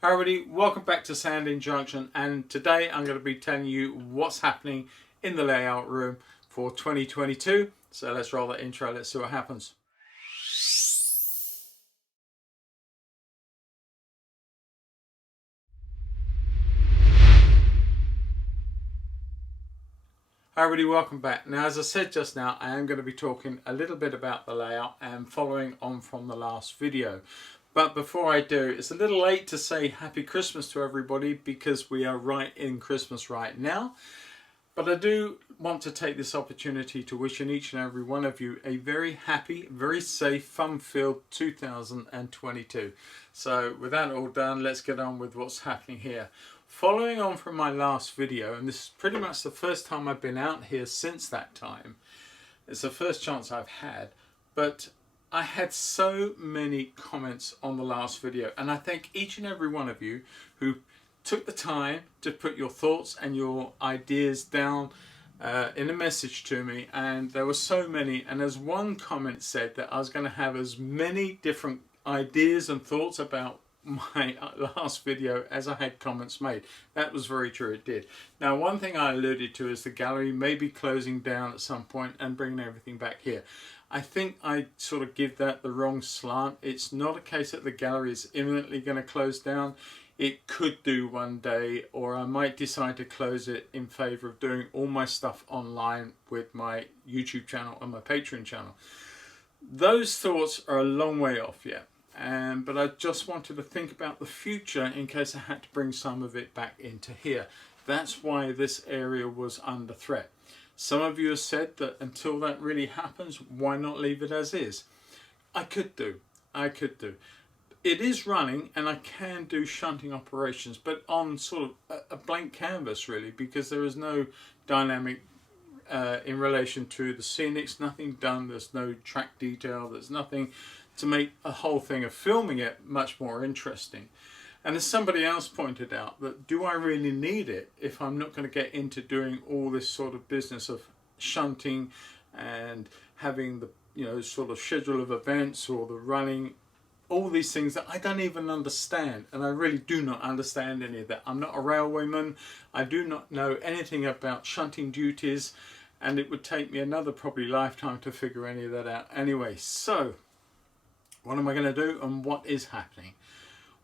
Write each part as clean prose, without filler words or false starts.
Hi everybody, welcome back to Sandling Junction, and today I'm going to be telling you what's happening in the layout room for 2022. So let's roll that intro, let's see what happens. Hi everybody, welcome back. Now, as I said just now, I am going to be talking a little bit about the layout and following on from the last video. But before I do, it's a little late to say Happy Christmas to everybody because we are right in Christmas right now. But I do want to take this opportunity to wish each and every one of you a very happy, very safe, fun-filled 2022. So with that all done, let's get on with what's happening here. Following on from my last video, and this is pretty much the first time I've been out here since that time. It's the first chance I've had, but I had so many comments on the last video, and I thank each and every one of you who took the time to put your thoughts and your ideas down in a message to me. And there were so many, and as one comment said that I was going to have as many different ideas and thoughts about my last video as I had comments made. That was very true, it did. Now, one thing I alluded to is the gallery may be closing down at some point and bringing everything back here. I think I sort of give that the wrong slant. It's not a case that the gallery is imminently going to close down. It could do one day, or I might decide to close it in favor of doing all my stuff online with my YouTube channel and my Patreon channel. Those thoughts are a long way off yet. But I just wanted to think about the future in case I had to bring some of it back into here. That's why this area was under threat. Some of you have said that until that really happens, why not leave it as is? I could do. It is running and I can do shunting operations, but on sort of a blank canvas really, because there is no dynamic in relation to the scenics, nothing done, there's no track detail, there's nothing to make a whole thing of filming it much more interesting. And as somebody else pointed out, that do I really need it if I'm not going to get into doing all this sort of business of shunting and having the sort of schedule of events or the running, all these things that I don't even understand, and I really do not understand any of that. I'm not a railwayman, I do not know anything about shunting duties, and it would take me another probably lifetime to figure any of that out anyway. So what am I going to do and what is happening?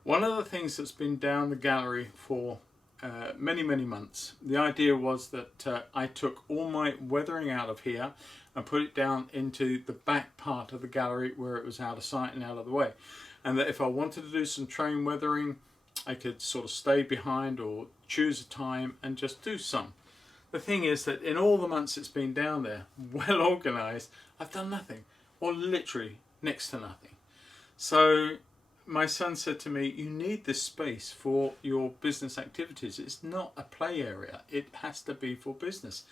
One of the things that's been down the gallery for many months, the idea was that I took all my weathering out of here and put it down into the back part of the gallery where it was out of sight and out of the way, and that if I wanted to do some train weathering I could sort of stay behind or choose a time and just do some. The thing is that in all the months it's been down there, well organized, I've done nothing, or literally next to nothing. So my son said to me, you need this space for your business activities. It's not a play area. It has to be for business.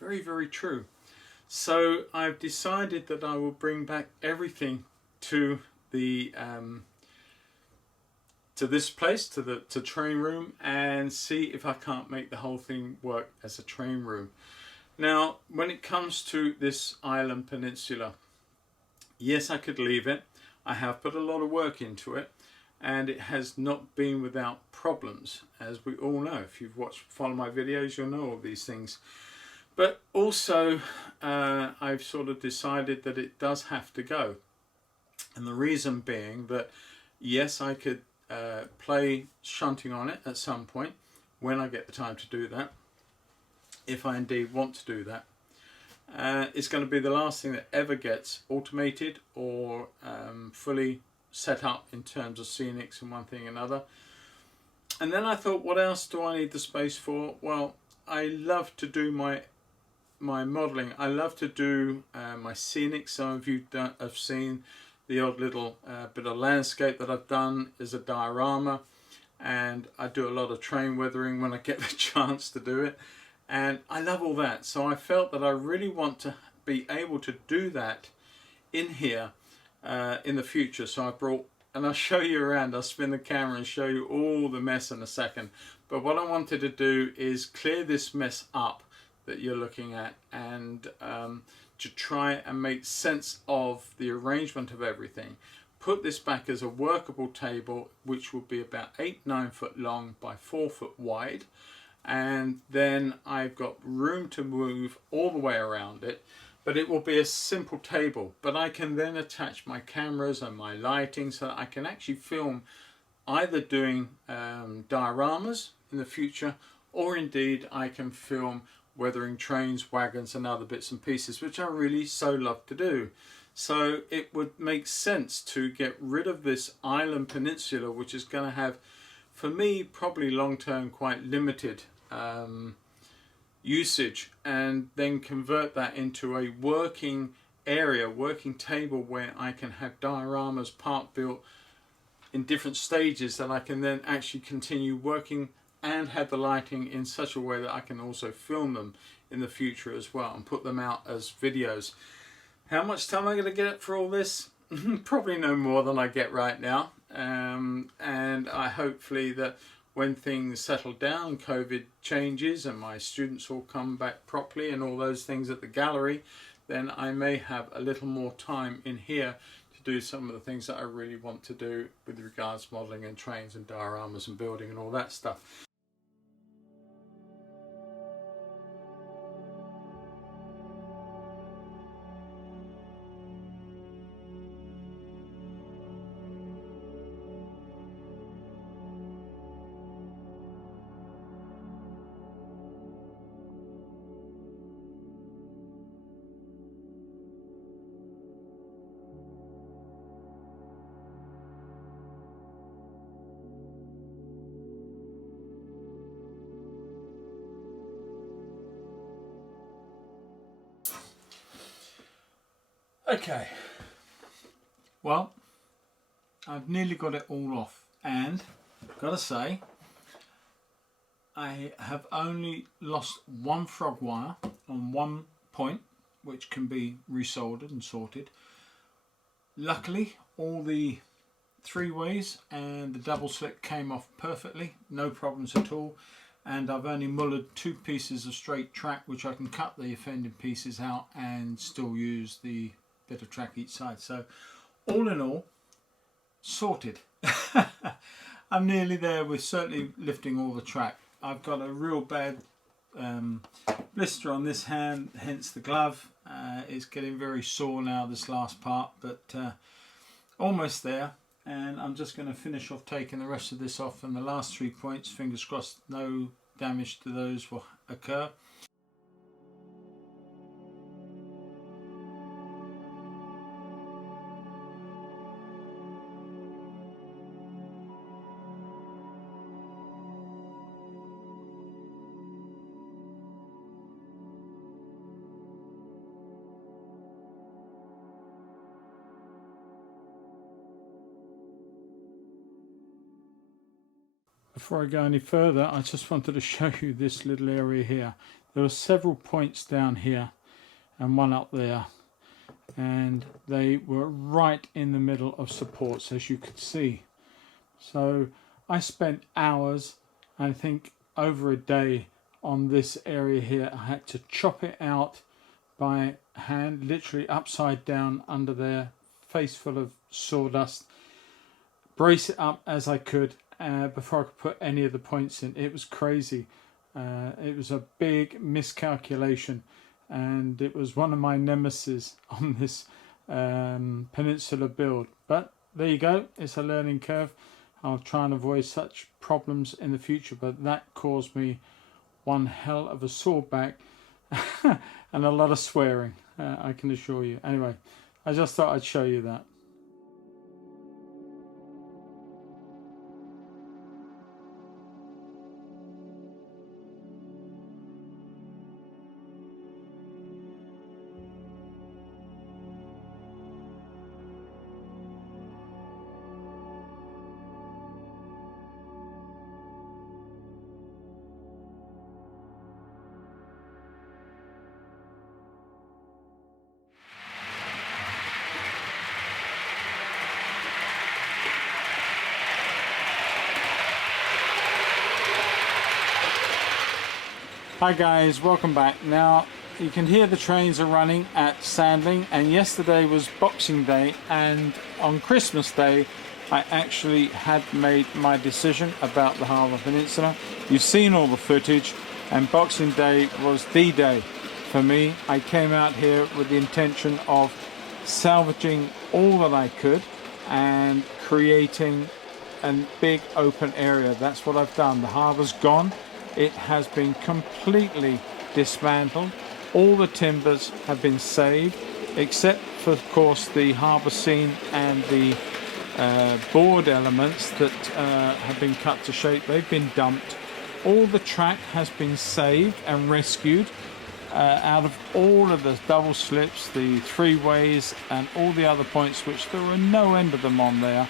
Very, very true. So I've decided that I will bring back everything to the to this place, to train room, and see if I can't make the whole thing work as a train room. Now, when it comes to this island peninsula, yes, I could leave it. I have put a lot of work into it, and it has not been without problems, as we all know. If you've followed my videos, you'll know all these things. But also, I've sort of decided that it does have to go. And the reason being that, yes, I could play shunting on it at some point, when I get the time to do that, if I indeed want to do that. It's going to be the last thing that ever gets automated or fully set up in terms of scenics and one thing and another. And then I thought, what else do I need the space for? Well, I love to do my modelling. I love to do my scenics. Some of you have seen the odd little bit of landscape that I've done as a diorama, and I do a lot of train weathering when I get the chance to do it. And I love all that, so I felt that I really want to be able to do that in here in the future. So I brought, and I'll show you around, I'll spin the camera and show you all the mess in a second. But what I wanted to do is clear this mess up that you're looking at, and to try and make sense of the arrangement of everything. put this back as a workable table, which will be about 8-9 foot long by 4 foot wide, and then I've got room to move all the way around it. But it will be a simple table, but I can then attach my cameras and my lighting so that I can actually film either doing dioramas in the future, or indeed I can film weathering trains, wagons and other bits and pieces, which I really so love to do. So it would make sense to get rid of this island peninsula, which is going to have, for me, probably long-term quite limited usage, and then convert that into a working area, working table, where I can have dioramas part built in different stages that I can then actually continue working, and have the lighting in such a way that I can also film them in the future as well and put them out as videos. How much time am I going to get for all this? Probably no more than I get right now, and I hopefully that when things settle down, COVID changes and my students all come back properly and all those things at the gallery, then I may have a little more time in here to do some of the things that I really want to do with regards to modelling and trains and dioramas and building and all that stuff. Okay, well, I've nearly got it all off, and I've got to say I have only lost one frog wire on one point, which can be resoldered and sorted. Luckily, all the three ways and the double slit came off perfectly, no problems at all, and I've only mullered 2 pieces of straight track, which I can cut the offending pieces out and still use the bit of track each side. So all in all, sorted. I'm nearly there with certainly lifting all the track. I've got a real bad blister on this hand, hence the glove. It's getting very sore now, this last part, but almost there. And I'm just going to finish off taking the rest of this off, and the last 3 points, fingers crossed no damage to those will occur. Before I go any further, I just wanted to show you this little area here. There are several points down here and one up there, and they were right in the middle of supports, as you could see. So I spent hours, I think over a day, on this area here. I had to chop it out by hand, literally upside down under there, face full of sawdust, brace it up as I could before I could put any of the points in. It was crazy. It was a big miscalculation, and it was one of my nemesis on this peninsula build. But there you go, it's a learning curve. I'll try and avoid such problems in the future, but that caused me one hell of a sore back and a lot of swearing, I can assure you. Anyway, I just thought I'd show you that. Hi guys, welcome back. Now you can hear the trains are running at Sandling, and yesterday was Boxing Day, and on Christmas Day I actually had made my decision about the Harbour Peninsula. You've seen all the footage, and Boxing Day was the day for me. I came out here with the intention of salvaging all that I could and creating a big open area. That's what I've done. The harbour's gone. It has been completely dismantled. All the timbers have been saved, except for, of course, the harbour scene and the board elements that have been cut to shape. They've been dumped. All the track has been saved and rescued. Out of all of the double slips, the three ways, and all the other points, which there were no end of them on there,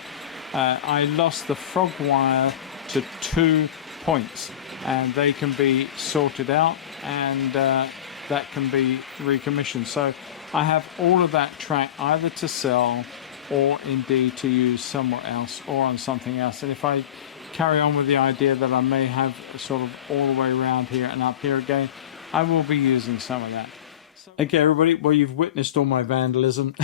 I lost the frog wire to 2 points, and they can be sorted out, and that can be recommissioned. So I have all of that track either to sell or indeed to use somewhere else or on something else. And if I carry on with the idea that I may have sort of all the way around here and up here again, I will be using some of that. Okay, everybody, well, you've witnessed all my vandalism.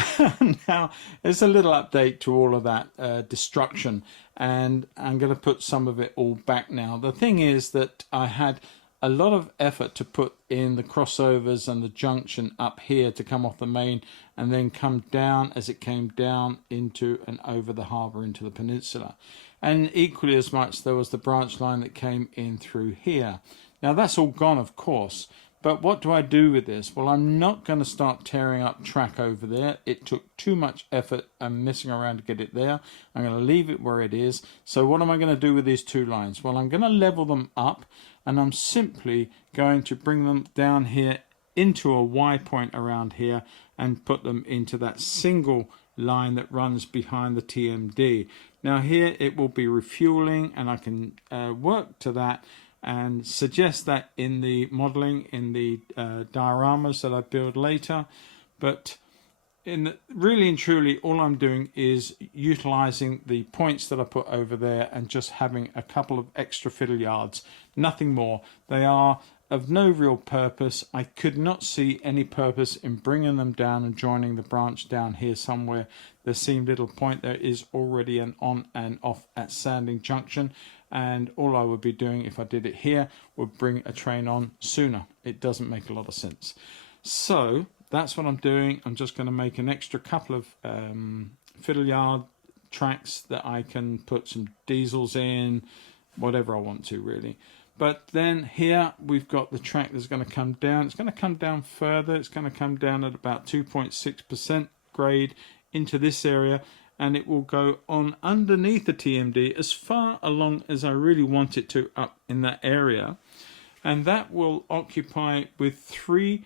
Now, it's a little update to all of that destruction, and I'm going to put some of it all back now. The thing is that I had a lot of effort to put in the crossovers and the junction up here to come off the main and then come down as it came down into and over the harbour into the peninsula. And equally as much, there was the branch line that came in through here. Now that's all gone, of course, but what do I do with this? Well, I'm not going to start tearing up track over there. It took too much effort and messing around to get it there. I'm going to leave it where it is. So what am I going to do with these two lines? Well, I'm going to level them up, and I'm simply going to bring them down here into a Y point around here and put them into that single line that runs behind the TMD. Now here it will be refueling, and I can work to that and suggest that in the modeling, in the dioramas that I build later. But really and truly, all I'm doing is utilizing the points that I put over there and just having a couple of extra fiddle yards, nothing more. They are of no real purpose. I could not see any purpose in bringing them down and joining the branch down here somewhere. There seemed little point. There is already an on and off at Sandling Junction, and all I would be doing if I did it here would bring a train on sooner. It doesn't make a lot of sense. So that's what I'm doing. I'm just going to make an extra couple of fiddle yard tracks that I can put some diesels in, whatever I want to really. But then here we've got the track that's going to come down. It's going to come down further. It's going to come down at about 2.6% grade into this area, and it will go on underneath the TMD as far along as I really want it to up in that area. And that will occupy with 3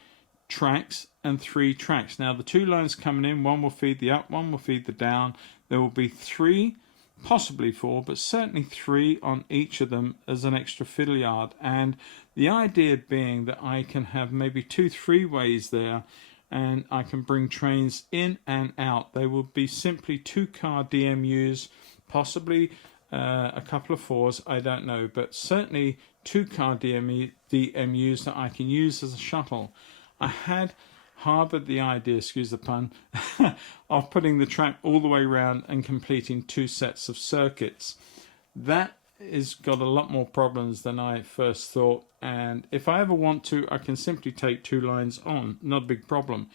tracks and 3 tracks. Now the 2 lines coming in, one will feed the up, one will feed the down. There will be 3, possibly 4, but certainly 3 on each of them as an extra fiddle yard. And the idea being that I can have maybe 2 3-ways there, and I can bring trains in and out. They will be simply 2-car DMUs, possibly a couple of 4s, I don't know, but certainly 2-car DMUs that I can use as a shuttle. I had harboured the idea, excuse the pun, of putting the track all the way around and completing 2 sets of circuits. That has got a lot more problems than I first thought, and if I ever want to, I can simply take 2 lines on, not a big problem.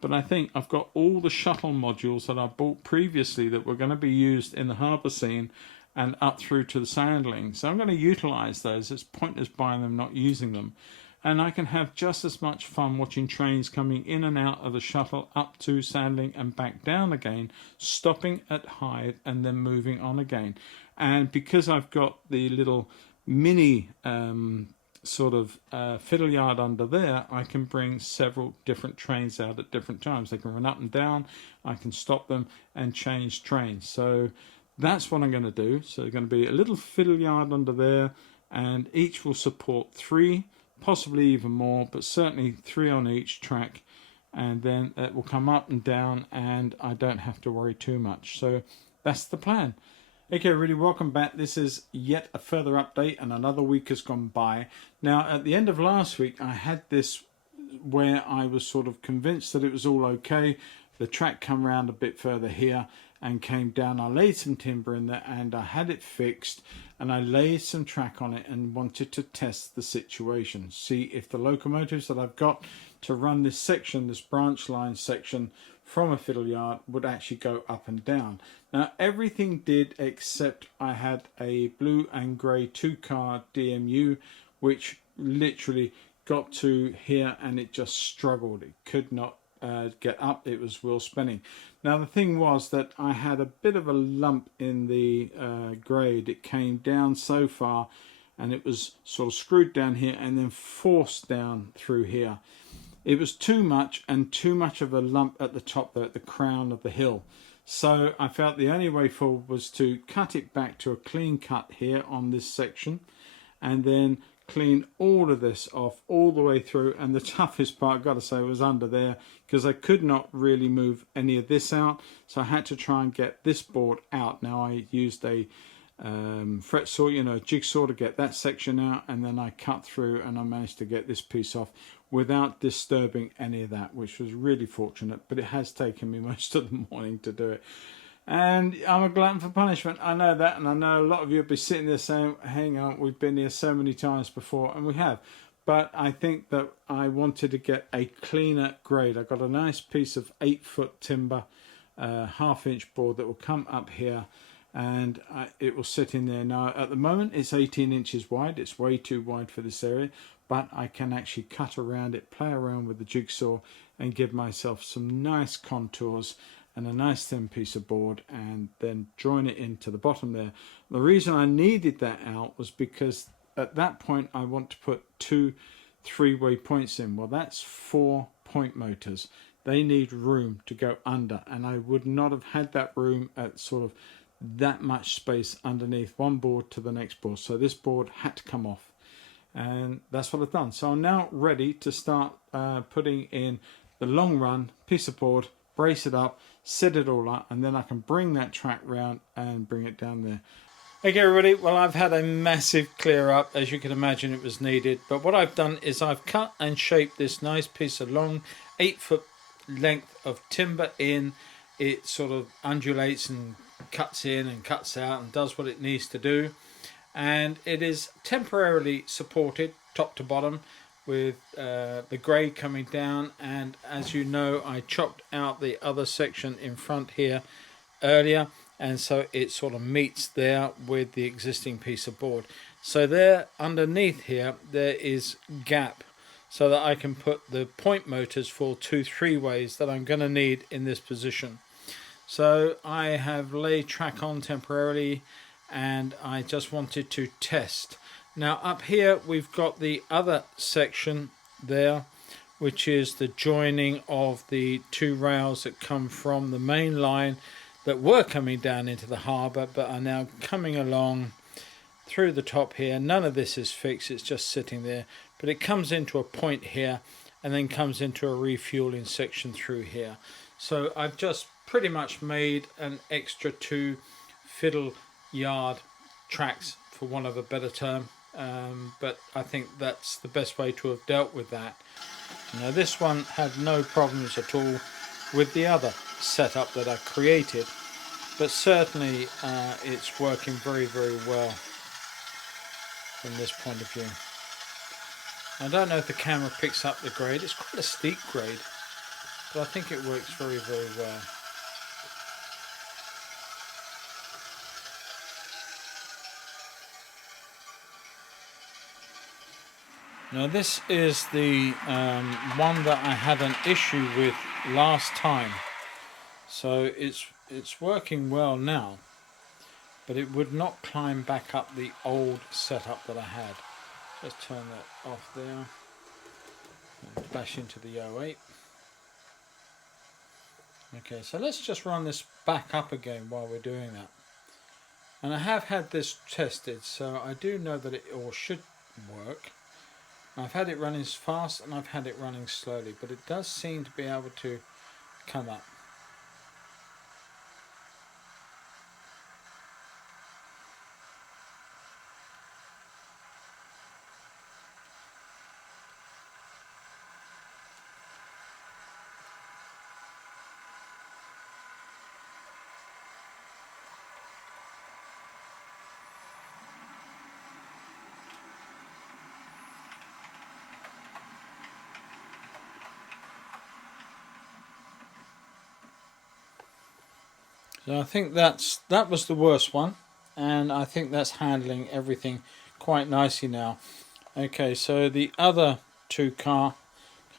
But I think I've got all the shuttle modules that I bought previously that were going to be used in the harbour scene and up through to the Sandling, so I'm going to utilise those. It's pointless buying them, not using them. And I can have just as much fun watching trains coming in and out of the shuttle up to Sandling and back down again, stopping at Hythe and then moving on again. And because I've got the little mini sort of fiddle yard under there, I can bring several different trains out at different times. They can run up and down, I can stop them and change trains. So that's what I'm going to do. So there's going to be a little fiddle yard under there, and each will support 3, possibly even more, but certainly 3 on each track, and then it will come up and down and I don't have to worry too much. So that's the plan. Okay, everybody, welcome back. This is yet a further update, and another week has gone by. Now, at the end of last week, I had this where I was sort of convinced that it was all okay. The track come round a bit further here and came down. I laid some timber in there and I had it fixed, and I laid some track on it and wanted to test the situation, see if the locomotives that I've got to run this section, this branch line section from a fiddle yard, would actually go up and down. Now everything did, except I had a blue and grey 2-car DMU which literally got to here and it just struggled. It could not get up. It was wheel spinning. Now the thing was that I had a bit of a lump in the grade. It came down so far and it was sort of screwed down here and then forced down through here. It was too much, and too much of a lump at the top there, at the crown of the hill. So I felt the only way forward was to cut it back to a clean cut here on this section, and then clean all of this off all the way through. And the toughest part, I've got to say, was under there, because I could not really move any of this out, so I had to try and get this board out. Now I used a fret saw, a jigsaw, to get that section out, and then I cut through and I managed to get this piece off without disturbing any of that, which was really fortunate. But it has taken me most of the morning to do it, and I'm a glutton for punishment. I know that, and I know a lot of you will be sitting there saying, hang on, we've been here so many times before, and we have. But I think that I wanted to get a cleaner grade. I got a nice piece of 8-foot timber, 1/2-inch board that will come up here, and it will sit in there. Now at the moment it's 18 inches wide. It's way too wide for this area, but I can actually cut around it, play around with the jigsaw, and give myself some nice contours and a nice thin piece of board, and then join it into the bottom there. The reason I needed that out was because at that point I want to put 2 3-way points in. Well, that's 4 point motors. They need room to go under, and I would not have had that room at sort of that much space underneath one board to the next board. So this board had to come off, and that's what I've done. So I'm now ready to start putting in the long run piece of board, brace it up, set it all up, and then I can bring that track round and bring it down there. Okay everybody, well I've had a massive clear up. As you can imagine, it was needed, but what I've done is I've cut and shaped this nice piece of long 8-foot length of timber in. It sort of undulates and cuts in and cuts out and does what it needs to do, and it is temporarily supported top to bottom with the grade coming down. And as you know, I chopped out the other section in front here earlier, and so it sort of meets there with the existing piece of board. So there underneath here there is gap, so that I can put the point motors for 2 3-ways that I'm going to need in this position. So I have laid track on temporarily, and I just wanted to test. Now up here we've got the other section there, which is the joining of the 2 rails that come from the main line that were coming down into the harbour, but are now coming along through the top here. None of this is fixed, it's just sitting there, but it comes into a point here and then comes into a refueling section through here. So I've just pretty much made an extra 2 fiddle yard tracks, for want of a better term, but I think that's the best way to have dealt with that. Now this one had no problems at all with the other setup that I created, but certainly it's working very, very well from this point of view. I don't know if the camera picks up the grade. It's quite a steep grade, but I think it works very, very well. Now this is the one that I had an issue with last time, so it's working well now, but it would not climb back up the old setup that I had. Just turn that off there and bash into the 08. Okay, so let's just run this back up again while we're doing that. And I have had this tested, so I do know that it all should work. I've had it running fast and I've had it running slowly, but it does seem to be able to come up. So I think that was the worst one, and I think that's handling everything quite nicely now. Okay, so the other 2-car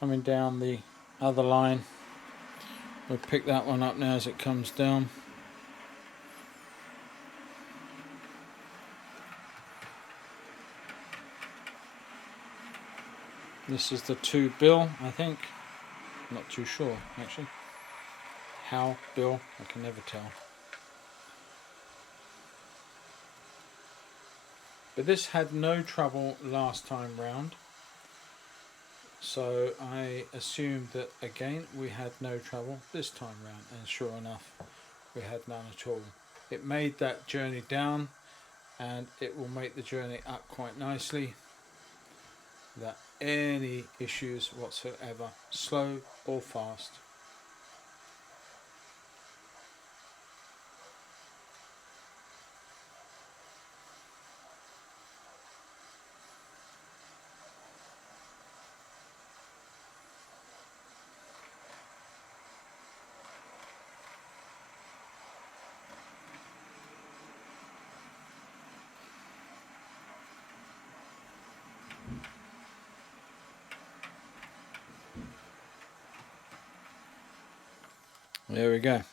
coming down the other line, we'll pick that one up now as it comes down. This is the 2 Bill, I think. Not too sure, actually. How Bill, I can never tell. But this had no trouble last time round, so I assumed that again we had no trouble this time round, and sure enough we had none at all. It made that journey down, and it will make the journey up quite nicely without any issues whatsoever, slow or fast. There we go. Okay.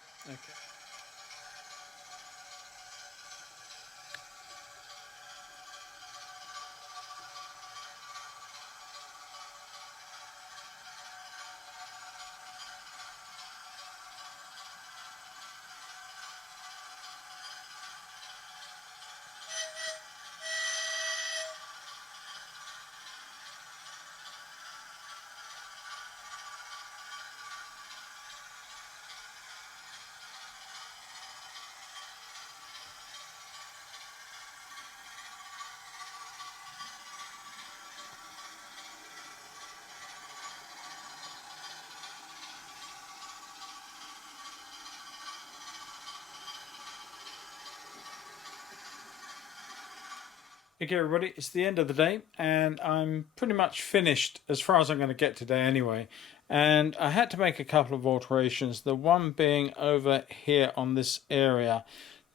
Okay, everybody, it's the end of the day, and I'm pretty much finished as far as I'm going to get today anyway. And I had to make a couple of alterations, the one being over here on this area.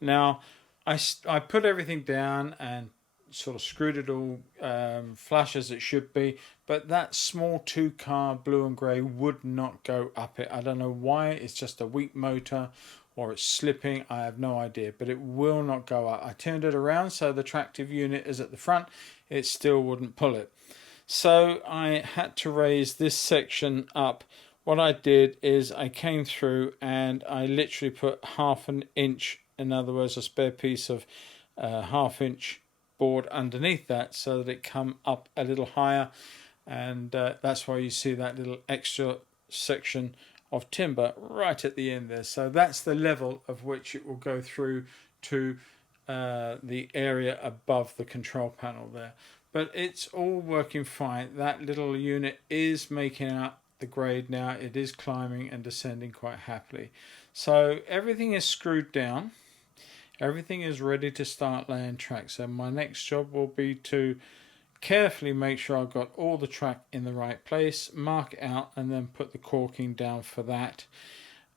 Now, I put everything down and sort of screwed it all flush as it should be, but that small 2-car blue and grey would not go up it. I don't know why, it's just a weak motor or it's slipping, I have no idea, but it will not go up. I turned it around so the tractive unit is at the front, it still wouldn't pull it. So I had to raise this section up. What I did is I came through and I literally put 1/2 inch, in other words a spare piece of 1/2 inch board underneath that so that it come up a little higher, and that's why you see that little extra section of timber right at the end there. So that's the level of which it will go through to the area above the control panel there. But it's all working fine. That little unit is making up the grade now. It is climbing and descending quite happily. So everything is screwed down. Everything is ready to start laying track. So my next job will be to carefully make sure I've got all the track in the right place, mark it out, and then put the caulking down for that.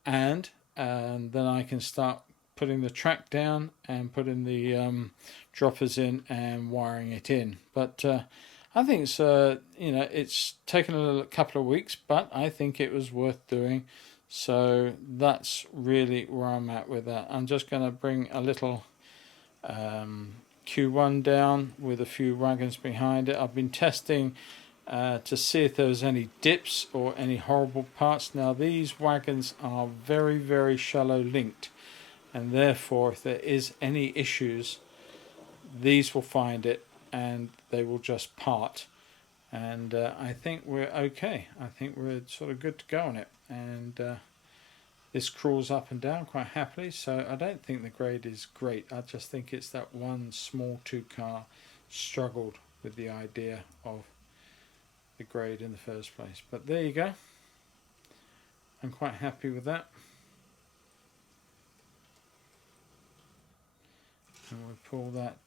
And then I can start putting the track down and putting the droppers in and wiring it in. But I think it's it's taken a couple of weeks, but I think it was worth doing. So that's really where I'm at with that. I'm just going to bring a little Q1 down with a few wagons behind it. I've been testing to see if there was any dips or any horrible parts. Now these wagons are very, very shallow linked, and therefore if there is any issues, these will find it and they will just part. And I think we're okay. I think we're sort of good to go on it. And this crawls up and down quite happily, so I don't think the grade is great. I just think it's that one small 2-car struggled with the idea of the grade in the first place. But there you go. I'm quite happy with that. And we'll pull that,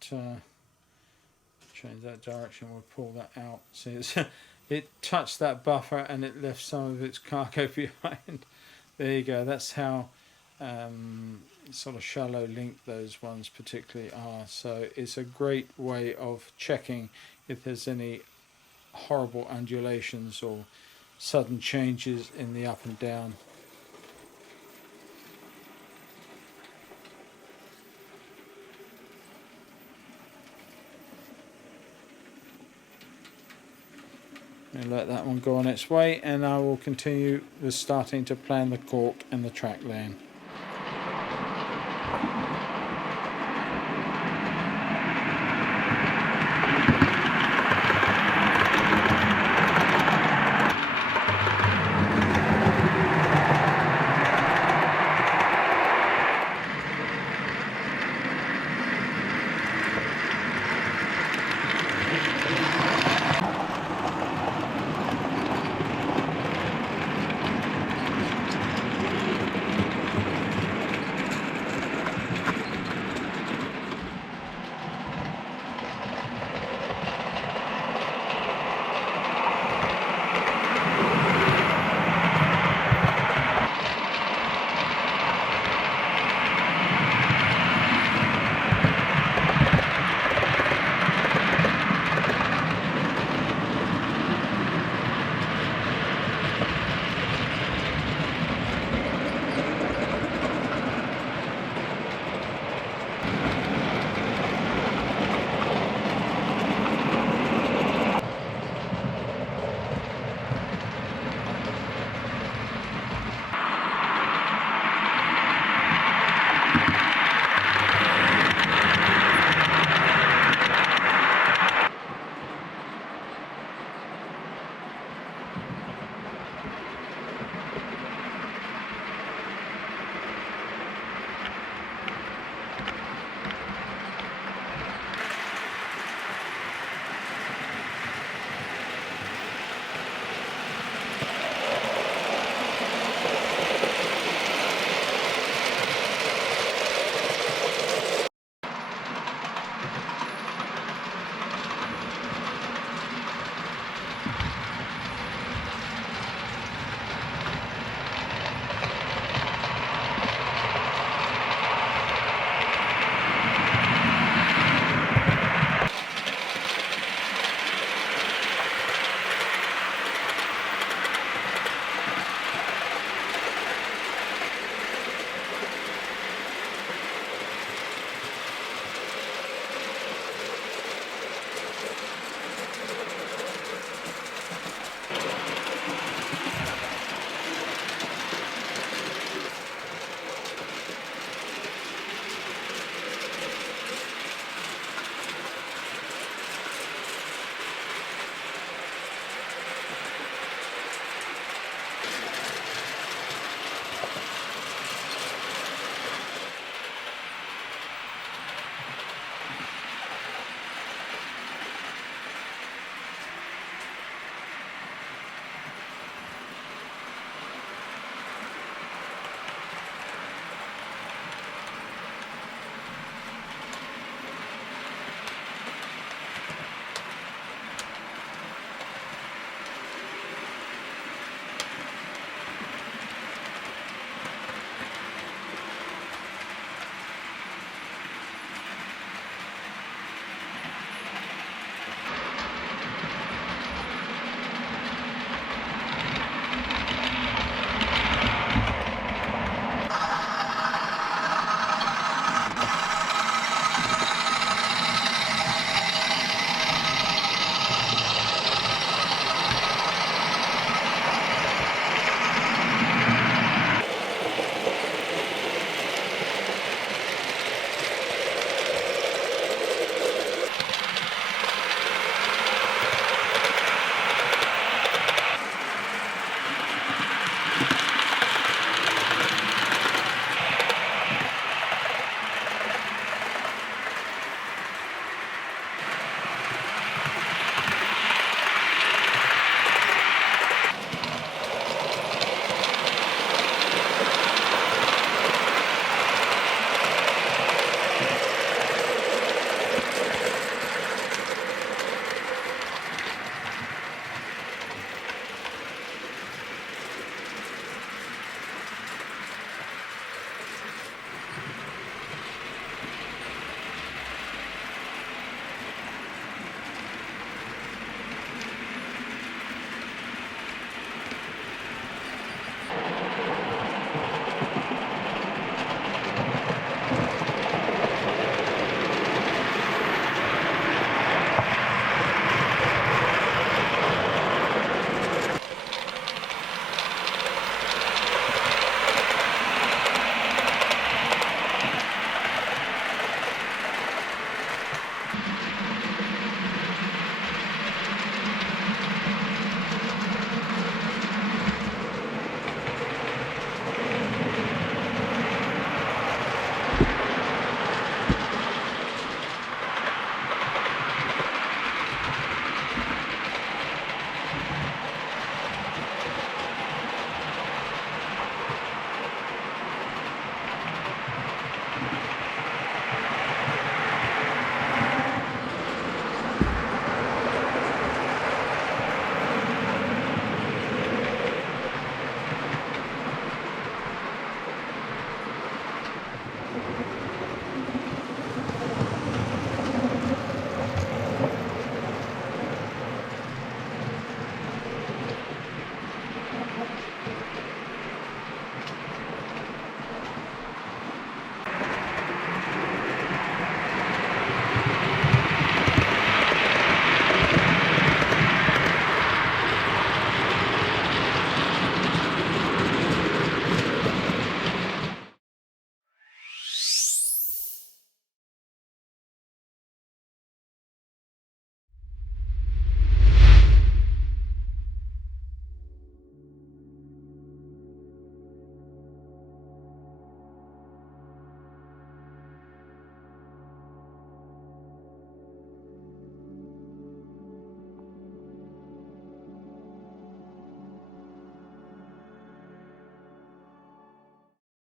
change that direction, we'll pull that out. See, it touched that buffer and it left some of its cargo behind. There you go, that's how sort of shallow link those ones particularly are. So it's a great way of checking if there's any horrible undulations or sudden changes in the up and down. And let that one go on its way, and I will continue with starting to plan the cork and the track laying.